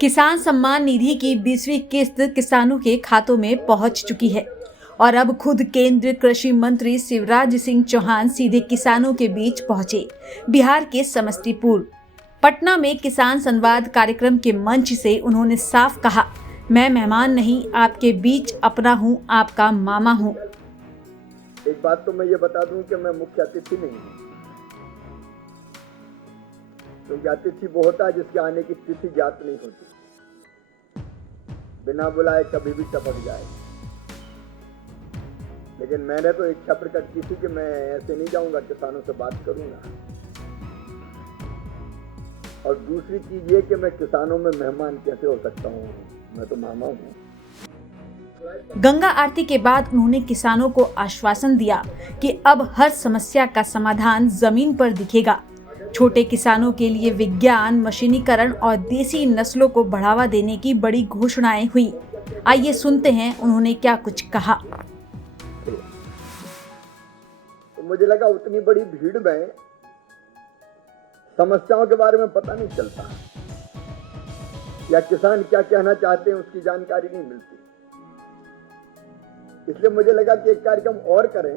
किसान सम्मान निधि की 20वीं किस्त किसानों के खातों में पहुंच चुकी है और अब खुद केंद्रीय कृषि मंत्री शिवराज सिंह चौहान सीधे किसानों के बीच पहुंचे। बिहार के समस्तीपुर पटना में किसान संवाद कार्यक्रम के मंच से उन्होंने साफ कहा, मैं मेहमान नहीं, आपके बीच अपना हूं, आपका मामा हूं। एक बात तो मैं ये बता दूं कि मैं मुख्य अतिथि नहीं हूं, क्योंकि अतिथि वो होता है जिसके आने की तिथि ज्ञात नहीं होती, बिना बुलाए कभी भी टपक जाए। लेकिन मैंने तो इच्छा प्रकट की थी कि मैं ऐसे नहीं जाऊंगा, किसानों से बात करूंगा। और दूसरी चीज ये कि मैं किसानों में मेहमान कैसे हो सकता हूँ, मैं तो मामा हूँ। गंगा आरती के बाद उन्होंने किसानों को आश्वासन दिया कि अब हर समस्या का समाधान जमीन पर दिखेगा। छोटे किसानों के लिए विज्ञान, मशीनीकरण और देसी नस्लों को बढ़ावा देने की बड़ी घोषणाएं हुई। आइए सुनते हैं उन्होंने क्या कुछ कहा। तो मुझे लगा उतनी बड़ी भीड़ में समस्याओं के बारे में पता नहीं चलता, या किसान क्या कहना चाहते हैं उसकी जानकारी नहीं मिलती। इसलिए मुझे लगा कि एक कार्यक्रम और करें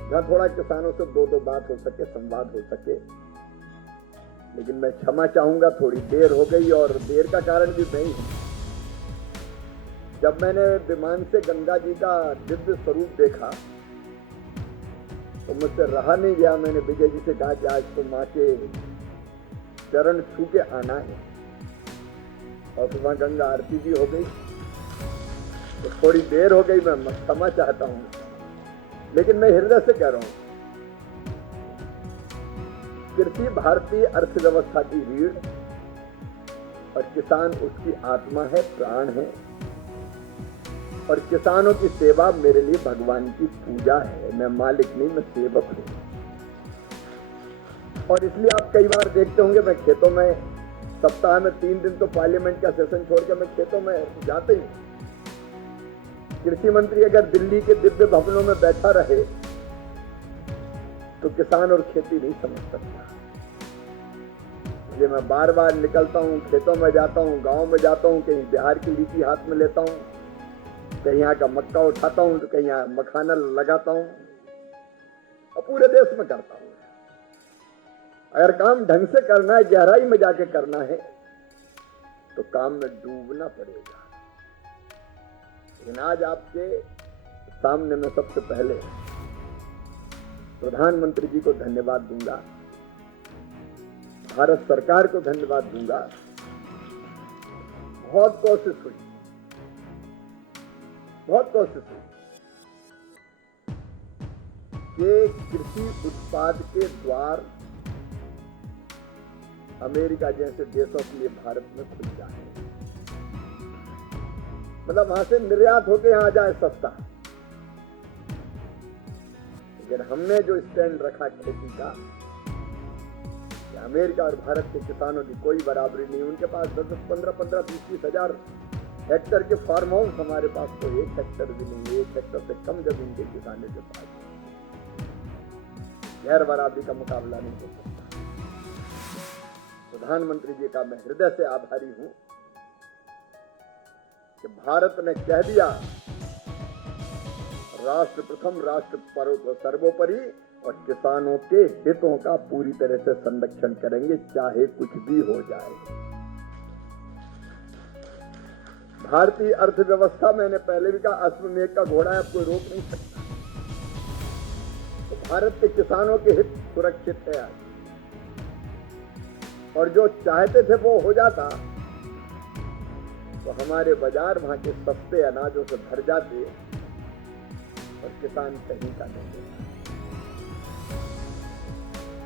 जहां थोड़ा किसानों से दो बात हो सके, संवाद हो सके। लेकिन मैं क्षमा चाहूंगा, थोड़ी देर हो गई और देर का कारण भी मैं ही हूं। जब मैंने विमान से गंगा जी का दिव्य स्वरूप देखा तो मुझसे रहा नहीं गया। मैंने विजय जी से कहा कि आज तो मां के चरण छू के आना है, और सुबह गंगा आरती भी हो गई तो थोड़ी देर हो गई। मैं क्षमा चाहता हूं, लेकिन मैं हृदय से कह रहा हूं, कृषि भारतीय अर्थव्यवस्था की रीढ़ और किसान उसकी आत्मा है, प्राण है। और किसानों की सेवा मेरे लिए भगवान की पूजा है। मैं मालिक नहीं, मैं सेवक हूं। और इसलिए आप कई बार देखते होंगे मैं खेतों में सप्ताह में 3 दिन तो पार्लियामेंट का सेशन छोड़ के मैं खेतों में जाते ही। कृषि मंत्री अगर दिल्ली के दिव्य भवनों में बैठा रहे तो किसान और खेती नहीं समझ सकता। इसलिए मैं बार बार निकलता हूं, खेतों में जाता हूं, गांव में जाता हूं, कहीं बिहार की लीची हाथ में लेता हूं, कहीं यहाँ का मक्का उठाता हूं, तो कहीं यहाँ मखाना लगाता हूं, और पूरे देश में करता हूं। अगर काम ढंग से करना है, गहराई में जाके करना है, तो काम में डूबना पड़ेगा। लेकिन आज आपके सामने मैं सबसे पहले प्रधानमंत्री जी को धन्यवाद दूंगा, भारत सरकार को धन्यवाद दूंगा। बहुत कोशिश हुई कि कृषि उत्पाद के द्वार अमेरिका जैसे देशों के लिए भारत में खुल जाए, मतलब वहां से निर्यात होके यहां आ जाए सस्ता। लेकिन हमने जो स्टैंड रखा खेती का, अमेरिका और भारत के किसानों की कोई बराबरी नहीं। उनके पास 10, 15, 20 हजार हेक्टर के फार्म हाउस, हमारे पास तो 1 हेक्टर भी नहीं। 1 हेक्टर से कम जमीन के किसानों के पास गैर बराबरी का मुकाबला नहीं हो सकता। प्रधानमंत्री जी का मैं हृदय से आभारी हूं कि भारत ने कह दिया, राष्ट्र प्रथम, राष्ट्र सर्वोपरि, और किसानों के हितों का पूरी तरह से संरक्षण करेंगे, चाहे कुछ भी हो जाए। भारतीय अर्थव्यवस्था, मैंने पहले भी कहा, अश्वमेध का घोड़ा है, अब कोई रोक नहीं सकता। तो भारत के किसानों के हित सुरक्षित है आज, और जो चाहते थे वो हो जाता तो हमारे बाजार वहां के सस्ते अनाजों से भर जाते और किसान कहीं का नहीं देता।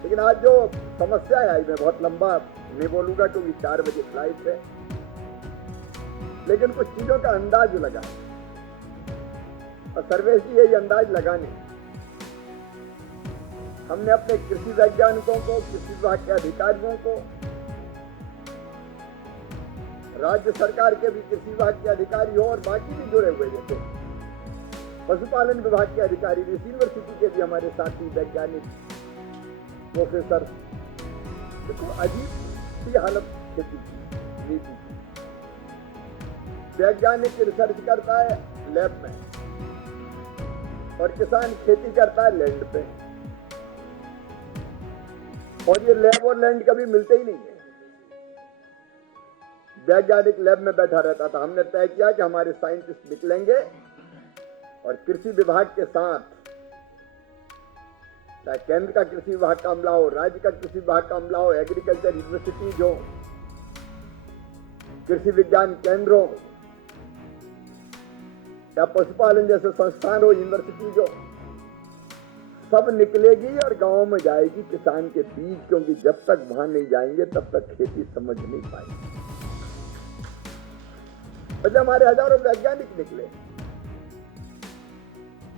लेकिन आज जो समस्या आई, मैं बहुत लंबा नहीं बोलूंगा क्योंकि 4 बजे फ्लाइट है, लेकिन कुछ चीजों का अंदाज लगा, और सर्वेश जी यही अंदाज लगाने। हमने अपने कृषि वैज्ञानिकों को, कृषि विभाग के अधिकारियों को, राज्य सरकार के भी कृषि विभाग के अधिकारी हो और बाकी भी जुड़े हुए, जैसे पशुपालन विभाग के अधिकारी, यूनिवर्सिटी के भी हमारे साथी वैज्ञानिक, प्रोफेसर। देखो अजीब सी हालत खेती की। नीति। वैज्ञानिक रिसर्च करता है लैब में और किसान खेती करता है लैंड पे, और ये लैब और लैंड कभी मिलते ही नहीं है। वैज्ञानिक लैब में बैठा रहता था। हमने तय किया कि हमारे साइंटिस्ट निकलेंगे और कृषि विभाग के साथ, चाहे केंद्र का कृषि विभाग का अमला हो, राज्य का कृषि विभाग का अमला हो, एग्रीकल्चर यूनिवर्सिटीज हो, कृषि विज्ञान केंद्र हो या पशुपालन जैसे संस्थान हो, यूनिवर्सिटीज हो, सब निकलेगी और गांव में जाएगी किसान के बीच, क्योंकि जब तक वहां नहीं जाएंगे तब तक खेती समझ नहीं पाएंगे। अच्छा, हमारे हजारों वैज्ञानिक निकले।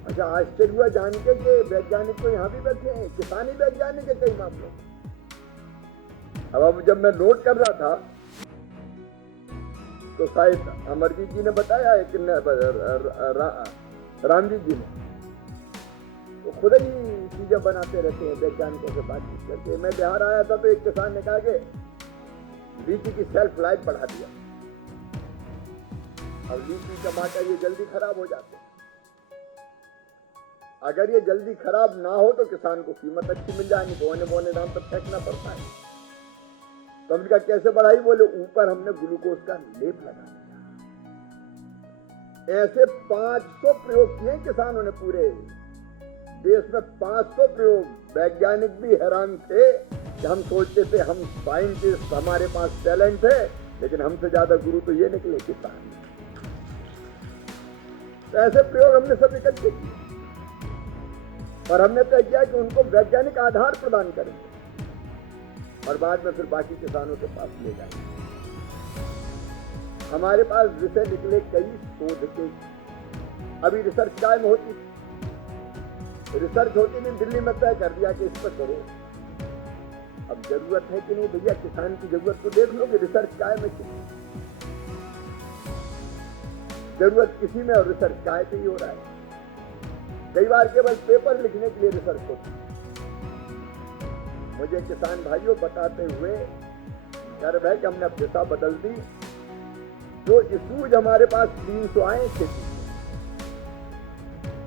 अच्छा, आश्चर्य हुआ जान के कि वैज्ञानिक तो यहां भी बैठे हैं, किसान ही वैज्ञानिक है कई मामलों में। अब जब मैं नोट कर रहा था तो शायद अमरजीत जी ने बताया है कि रामजी जी ने तो खुद ही चीजें बनाते रहते हैं वैज्ञानिकों से बातचीत करके। मैं बिहार आया था तो एक किसान ने कहा कि लीची की शेल्फ लाइफ बढ़ा दिया। अब लीची टमाटर ये जल्दी खराब हो जाते हैं। अगर ये जल्दी खराब ना हो तो किसान को कीमत अच्छी मिल जाएगी, तो बोने दाम पर फेंकना पड़ता है। तो हमने कहा कैसे बढ़ाई? बोले ऊपर हमने ग्लूकोज का लेप लगा दिया। ऐसे 500 प्रयोग किए किसानों ने पूरे देश में, 500 प्रयोग। वैज्ञानिक भी हैरान थे कि हम सोचते थे हम साइंटिस्ट, हमारे पास टैलेंट है, लेकिन हमसे ज्यादा गुरु तो ये निकले किसान। तो ऐसे प्रयोग हमने सब इकट्ठे किए और हमने तय किया कि उनको वैज्ञानिक आधार प्रदान करेंगे और बाद में फिर बाकी किसानों के पास ले जाएंगे। हमारे पास विषय निकले कई शोध के। अभी रिसर्च कायम होती नहीं, दिल्ली में तय कर दिया कि इस पर करो। अब जरूरत है कि नहीं भैया? किसान की जरूरत तो देख लो कि रिसर्च कायम है कि जरूरत किसी में और रिसर्च काय पे ही हो रहा है। कई बार केवल पेपर लिखने के लिए रिसर्च होती है। मुझे किसान भाइयों बताते हुए गर्व है कि हमने अब दिशा बदल दी। जो इशूज हमारे पास 300 आए थे,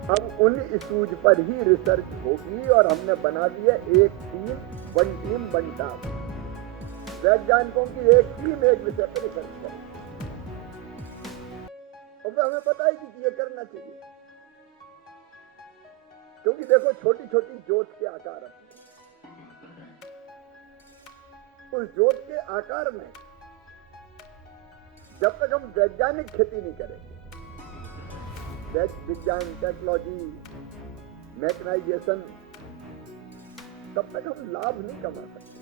अब उन इशूज पर ही रिसर्च होगी और हमने बना दिया एक team, one team one task. वैज्ञानिकों की एक टीम एक विषय पर रिसर्च करेगी और हमें पता है कि ये करना चाहिए, क्योंकि देखो छोटी छोटी जोत के आकार है। उस जोत के आकार में जब तक हम वैज्ञानिक खेती नहीं करेंगे, विज्ञान, टेक्नोलॉजी, मैकेनाइजेशन, तब तक हम लाभ नहीं कमा सकते।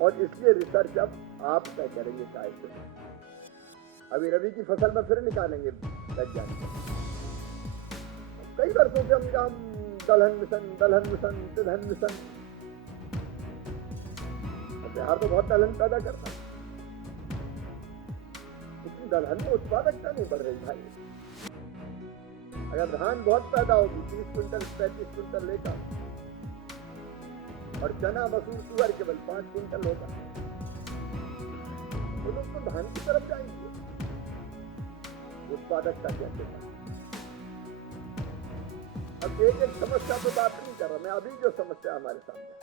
और इसलिए रिसर्च अब आप तय करेंगे कैसे। अभी रबी की फसल में फिर निकालेंगे वैज्ञानिक। कई वर्षों से हम दलहन मिशन, तिलहन मिशन। बिहार तो बहुत दलहन पैदा करता है, लेकिन दलहन में उत्पादकता नहीं बढ़ रही भाई। अगर धान बहुत पैदा होगी, 30 क्विंटल 35 क्विंटल लेगा, और चना मसूर तुअर केवल 5 क्विंटल होगा, तो लोग तो धान की तरफ जाएंगे। उत्पादकता कैसे बढ़े? अब एक एक समस्या पे बात नहीं कर रहा मैं, अभी जो समस्या हमारे सामने,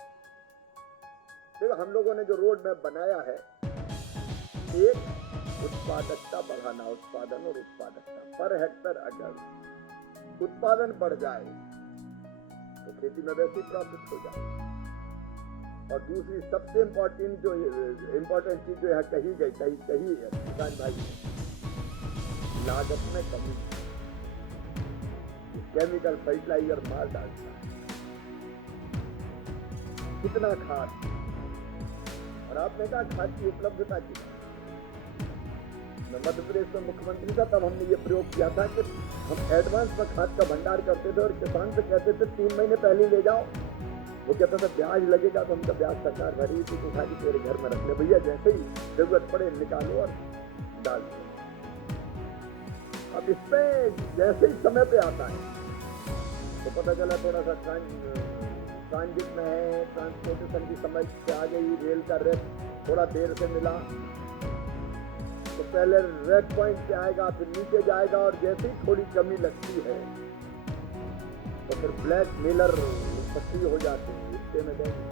देखो हम लोगों ने जो रोड मैप बनाया है, एक उत्पादकता बढ़ाना, उत्पादन और उत्पादकता पर हेक्टर। अगर उत्पादन बढ़ जाए तो खेती में वैसे प्रॉफिट हो जाए। और दूसरी सबसे इम्पोर्टेंट चीज जो यहाँ कही है किसान भाई, लागत में कमी। केमिकल फर्टिलाइजर मार डालता है, कितना खाद, और आपने कहा खाद की उपलब्धता की। मैं मध्य प्रदेश में मुख्यमंत्री था, तब हमने ये प्रयोग किया था कि हम एडवांस में खाद का भंडार करते थे और किसान से कहते थे 3 महीने पहले ले जाओ। वो कहता था ब्याज लगेगा, तो हमका ब्याज सरकार भरी थी, तो खाली तेरे घर में रखने भैया, जैसे ही जरूरत पड़े निकालो और डाल दो। अब इसमें जैसे ही समय पे आता है तो पता चला थोड़ा सा ट्रांजिट में है, ट्रांसपोर्टेशन की समस्या आ गई, रेल का रेट थोड़ा देर से मिला तो पहले रेड पॉइंट पे आएगा, फिर नीचे जाएगा, और जैसे ही थोड़ी कमी लगती है तो फिर ब्लैक मेलर सक्रिय हो जाते हैं, हिस्से में देंगे।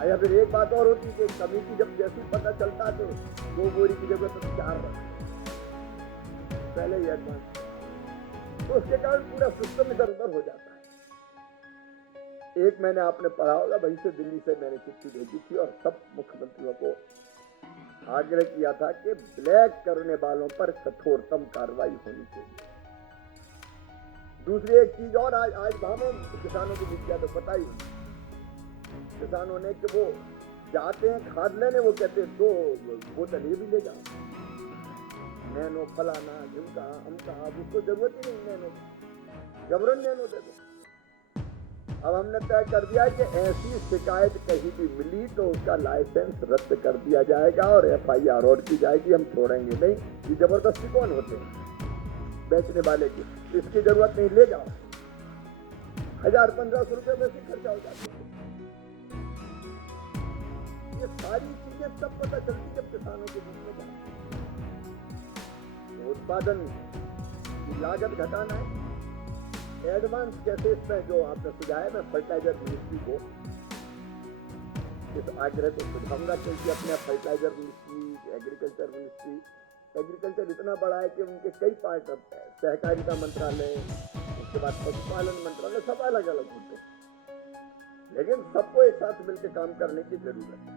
या फिर एक बात और होती है कि कमी की जब जैसे ही पता चलता तो 2 बोरी की जगह तो 4 रख पहले ही एडवांस, तो उसके कारण पूरा सिस्टम इधर उधर हो जाता है। एक मैंने आपने पढ़ा होगा, वहीं से दिल्ली से मैंने चिट्ठी भेजी थी और सब मुख्यमंत्रियों को आग्रह किया था कि ब्लैक करने वालों पर कठोरतम कार्रवाई होनी चाहिए। दूसरी एक चीज और, आज भावों किसानों की विद्या तो पता ही नहीं किसानों ने कि वो जाते हैं खाद लेने, वो कहते हैं 2 बोतल ये भी ले जाओ, नैनो फलाना झुमका हमका, अब उसको जरूरत ही नहीं नैनो, जबरन नैनो दे दो। अब हमने तय कर दिया है कि ऐसी शिकायत कहीं भी मिली तो उसका लाइसेंस रद्द कर दिया जाएगा और FIR और की जाएगी, हम छोड़ेंगे नहीं। ये जबरदस्ती कौन होते हैं बेचने वाले की, इसकी जरूरत नहीं, ले जाओ, 1000-1500 रुपए में से खर्चा हो जाता है। ये सारी चीजें सब पता चलती जब किसानों के बीच में जाती। तो उत्पादन की लागत घटाना है, एडवांस कैसे इसमें जो आपने सुझाया है, मैं फर्टिलाइजर मिनिस्ट्री को इस आग्रह को सुझाऊंगा, क्योंकि अपने fertiliser ministry, agriculture ministry, agriculture इतना बड़ा है कि उनके कई पार्ट अब है, सहकारिता मंत्रालय, उसके बाद पशुपालन मंत्रालय, सब अलग अलग होते हैं, लेकिन सबको एक साथ मिलकर काम करने की जरूरत है।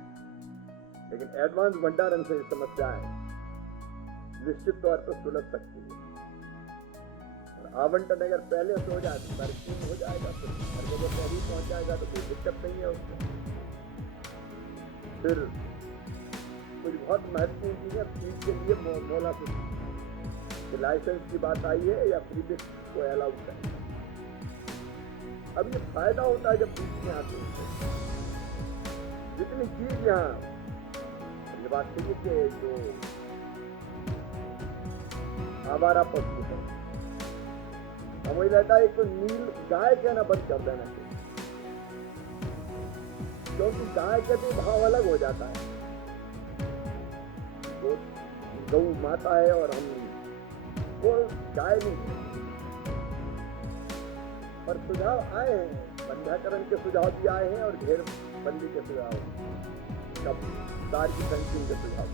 लेकिन एडवांस भंडारण से समस्याएं निश्चित तौर पर सुलझ सकती है। आवंटन अगर पहले से हो जाए तो तरकीब हो जाएगा, फिर हर जगह पहले पहुंच जाएगा तो कोई दिक्कत नहीं है उसमें। फिर कुछ बहुत महत्वपूर्ण चीजें फीड के लिए मोला लाइसेंस की बात आई है या प्रीमिक्स को अलाउ करें। अब ये फायदा होता है जब बीच में आते हैं, जितनी चीज यहाँ ये बात सही है कि जो आवारा पशु है, हमें रहता है तो नील गाय कहना बंद कर देना चाहिए, क्योंकि गाय का भी भाव अलग हो जाता है। तो गौ माता है और हम वो गाय नहीं है। और सुझाव आए हैं, बंधाकरण के सुझाव भी आए हैं और घेर बंदी के सुझाव, तार की फेंसिंग के सुझाव।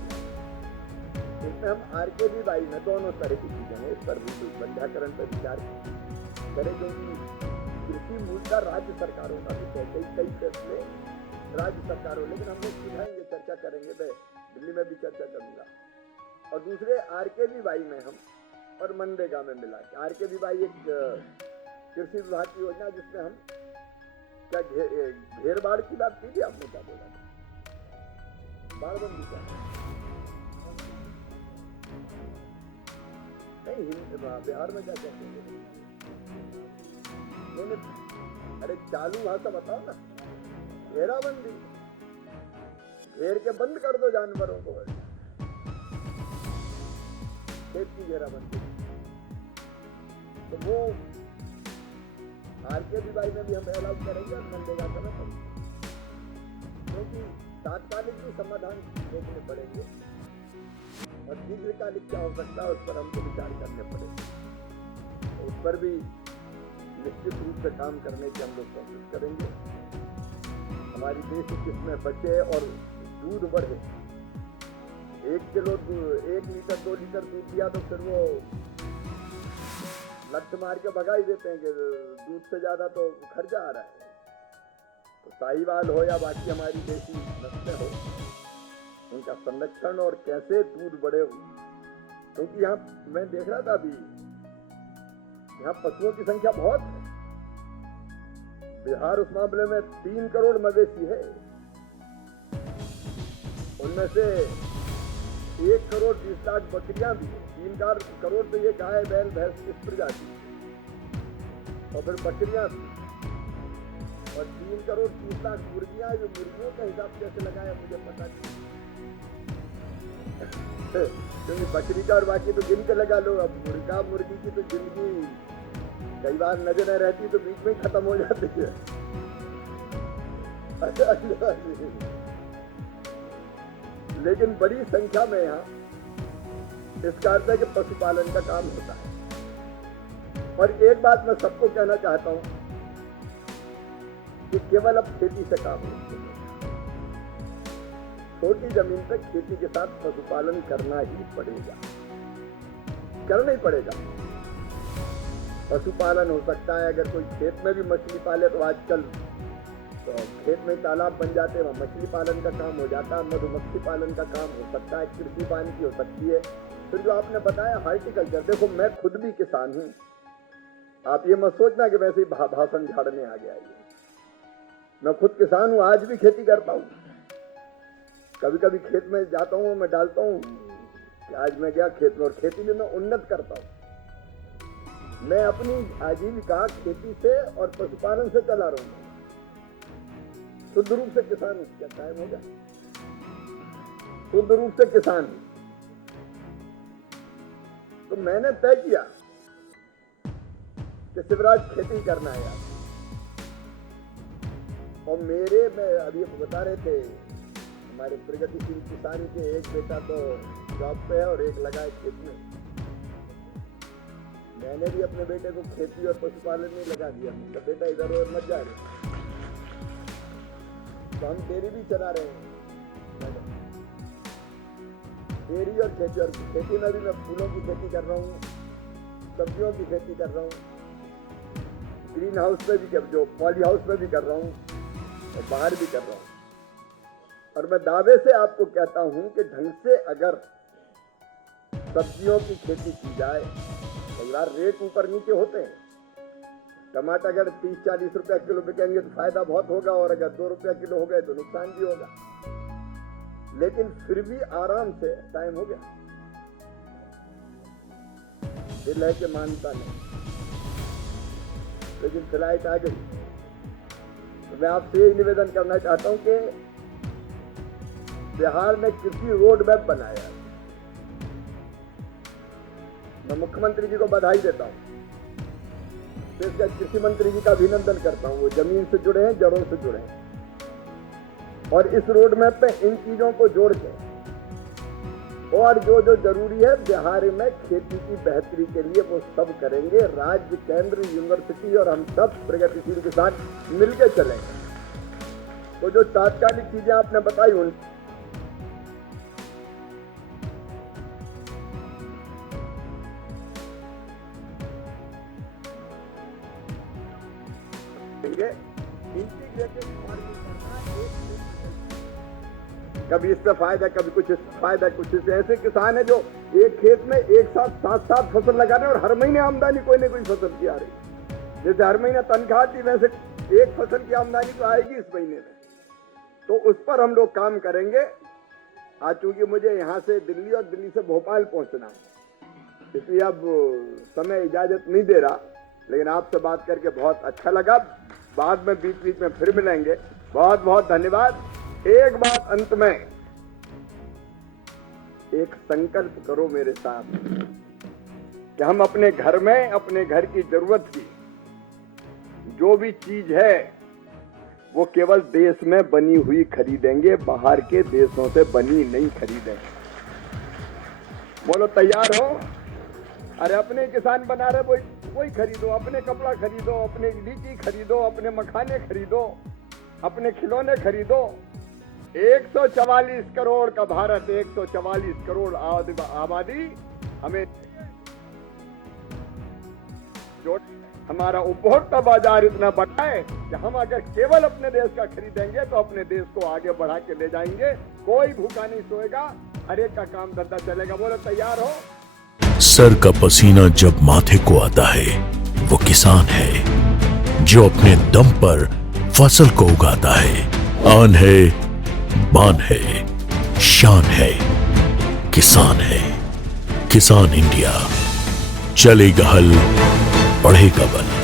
इसमें हम RKVY में दोनों तरह की चीजें हैं, इस पर भी बंधाकरण पर विचार करें, क्योंकि कृषि मूलतः राज्य सरकारों का विषय, कई फैसले राज्य सरकारों, लेकिन हम लोग सुझाएंगे, चर्चा करेंगे, मैं दिल्ली में भी चर्चा करूंगा। और दूसरे RKVY में हम और मनरेगा में मिला, RKVY एक कृषि विभाग की योजना जिसमें हम क्या घेर बाढ़ की बात की थी, आपने क्या बोला था, बाढ़बंदी का नहीं, बिहार में क्या कहते हैं, अरे चालू भाषा बताओ ना, घेराबंदी, घेर के बंद कर दो जानवरों को, खेत की घेराबंदी। तो वो RKVY में भी हम अलाउ करेंगे और मनरेगा का ना, क्योंकि तात्कालिक भी समाधान देखने पड़ेंगे और दीर्घकालिक क्या हो सकता है उस पर हमको विचार करने पड़ेंगे। तो उस पर भी निश्चित रूप से काम करने की हम लोग कोशिश करेंगे, हमारी देश किसमें बचे और दूध बढ़े। 1 लीटर 2 लीटर दूध दिया तो फिर वो लत मार के भगा ही देते हैं कि दूध से ज्यादा तो खर्चा आ रहा है। तो साहीवाल हो या बाकी हमारी देसी नस्लें हो, उनका संरक्षण और कैसे दूध बढ़े, क्योंकि यहाँ मैं देख रहा था अभी, यहाँ पशुओं की संख्या बहुत है। बिहार उस मामले में 3 करोड़ मवेशी है, उनमें से 1 करोड़ 20 लाख बकरियां भी है, 3 करोड़ तो ये गाय बैल भैंस की प्रजाति, और फिर बकरियां, और 3 करोड़ 30 लाख मुर्गियां। ये मुर्गियों का हिसाब कैसे लगाया मुझे पता नहीं, क्योंकि बकरी का और बाकी तो गिन के लगा लो। अब मुर्गा मुर्गी की तो जिंदगी कई बार नजर न रहती तो बीच में ही खत्म हो जाती है। लेकिन बड़ी संख्या में यहाँ इसका अर्थ है कि पशुपालन का काम होता है। और एक बात मैं सबको कहना चाहता हूं कि केवल अब खेती से काम नहीं, छोटी जमीन पर खेती के साथ पशुपालन करना ही पड़ेगा, करना ही पड़ेगा। पशुपालन हो सकता है, अगर कोई खेत में भी मछली पाले तो आजकल तो खेत में तालाब बन जाते हैं, वहाँ मछली पालन का काम हो जाता है, मधुमक्खी पालन का काम हो सकता है, कृषि पालन की हो सकती है। फिर जो आपने बताया हॉर्टिकल्चर, देखो मैं खुद भी किसान हूँ, आप ये मत सोचना कि वैसे ही भाषण झाड़ने आ गया। ये मैं खुद किसान हूँ, आज भी खेती करता हूँ। कभी कभी खेत में जाता हूँ, मैं डालता हूँ कि आज मैं गया खेत में, और खेती में मैं उन्नत करता हूँ। मैं अपनी आजीविका खेती से और पशुपालन से चला रहा हूँ। शुद्ध रूप से किसान क्या कायम हो गया, शुद्ध रूप से किसान। तो मैंने तय किया कि शिवराज खेती करना है यार। और मेरे में अभी बता रहे थे हमारे प्रगतिशील किसान के एक बेटा तो जॉब पे है और एक लगा है खेत में। मैंने भी अपने बेटे को खेती और पशुपालन में लगा दिया। तो बेटा इधर और मत जा रहे, तो हम डेयरी भी चला रहे हैं, डेयरी और खेती। और खेती में भी मैं फूलों की खेती कर रहा हूँ, सब्जियों की खेती कर रहा हूँ, ग्रीन हाउस में भी कर, जो पॉली हाउस में भी कर रहा हूँ और बाहर भी कर रहा हूँ। और मैं दावे से आपको कहता हूँ कि ढंग से अगर सब्जियों की खेती की जाए, कई बार रेट ऊपर नीचे होते हैं। टमाटर अगर 30-40 रुपया किलो बिकेंगे तो फायदा बहुत होगा, और अगर 2 रुपया किलो हो गए तो नुकसान भी होगा। लेकिन फिर भी आराम से टाइम हो गया, दिल है कि मानता नहीं, लेकिन फ्लाइट आ गई। तो मैं आपसे यही निवेदन करना चाहता हूं कि बिहार ने कृषि रोड मैप बनाया। मैं मुख्यमंत्री जी को बधाई देता हूं, इसका कृषि मंत्री जी का अभिनंदन करता हूं। वो जमीन से जुड़े हैं, जड़ों से जुड़े हैं, और इस रोड मैप पे इन चीजों को जोड़ के और जो जो जरूरी है बिहार में खेती की बेहतरी के लिए वो सब करेंगे। राज्य, केंद्र, यूनिवर्सिटी और हम सब प्रगतिशील के साथ मिलकर चलेंगे। तो जो तात्कालिक चीजें आपने बताई उन कभी इससे फायदा, कभी कुछ इससे फायदा, कुछ इससे। ऐसे किसान है जो एक खेत में एक साथ 7-7 फसल लगा रहे हैं और हर महीने आमदनी कोई न कोई फसल की आ रही। जैसे हर महीने तनख्वाह आती, वैसे एक फसल की आमदनी तो आएगी इस महीने में। तो उस पर हम लोग काम करेंगे। आज चूंकि मुझे यहाँ से दिल्ली और दिल्ली से भोपाल पहुंचना है, इसलिए अब समय इजाजत नहीं दे रहा, लेकिन आपसे बात करके बहुत अच्छा लगा। बाद में बीच बीच में फिर मिलेंगे। बहुत बहुत धन्यवाद। एक बात अंत में, एक संकल्प करो मेरे साथ कि हम अपने घर में, अपने घर की जरूरत की जो भी चीज है वो केवल देश में बनी हुई खरीदेंगे, बाहर के देशों से बनी नहीं खरीदेंगे। बोलो तैयार हो? अरे अपने किसान बना रहे वही खरीदो, अपने कपड़ा खरीदो, अपने लीची खरीदो, अपने मखाने खरीदो, अपने खिलौने खरीदो। 144 करोड़ का भारत, 144 करोड़ आबादी, हमें जो हमारा उपभोक्ता बाजार इतना बड़ा है कि हम अगर केवल अपने देश का खरीदेंगे तो अपने देश को आगे बढ़ा के ले जाएंगे। कोई भूखा नहीं सोएगा, हर एक का काम धंधा चलेगा। बोलो तैयार हो? सर का पसीना जब माथे को आता है वो किसान है जो अपने दम पर फसल को उगाता है। आन है, बान है, शान है, किसान है। किसान इंडिया, चलेगा हल, बढ़ेगा बल।